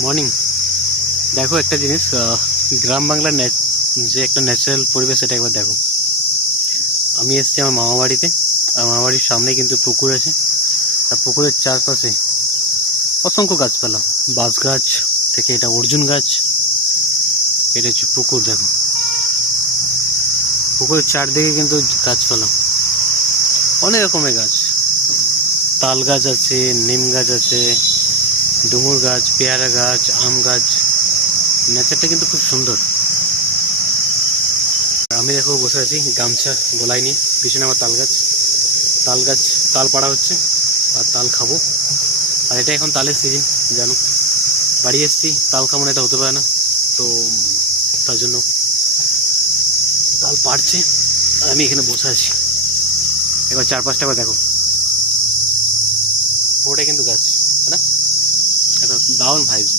Morning. দেখো একটা জিনিস, গ্রাম বাংলার যে একটা ন্যাচারাল পরিবেশ সেটা একবার দেখো। আমি এসেছি আমার মামা বাড়িতে, আর মামা বাড়ির সামনে কিন্তু পুকুর আছে, আর পুকুরের চারপাশে অসংখ্য গাছপালা, বাঁশ গাছ থেকে এটা অর্জুন গাছ, এটা হচ্ছে পুকুর। দেখো পুকুরের চারদিকে কিন্তু গাছপালা, অনেক রকমের গাছ, তাল গাছ আছে, নিম গাছ আছে, ডুমুর গাছ, পেয়ারা গাছ, আম গাছ। নেচারটা কিন্তু খুব সুন্দর। আমি দেখো বসে আছি গামছা গলায় নিয়ে, পিছনে আমার তাল গাছ তাল পাড়া হচ্ছে, আর তাল খাবো। আর এটা এখন তালের সিজন, জানো। বাড়ি এসছি, তাল খাবো না এটা হতে পারে না, তো তার জন্য তাল পাড়ছে আর আমি এখানে বসে আছি। এবার চারপাশটা একবার দেখো, পুরোটাই কিন্তু গাছ, তাই না? একটা দারুণ ভাইবস।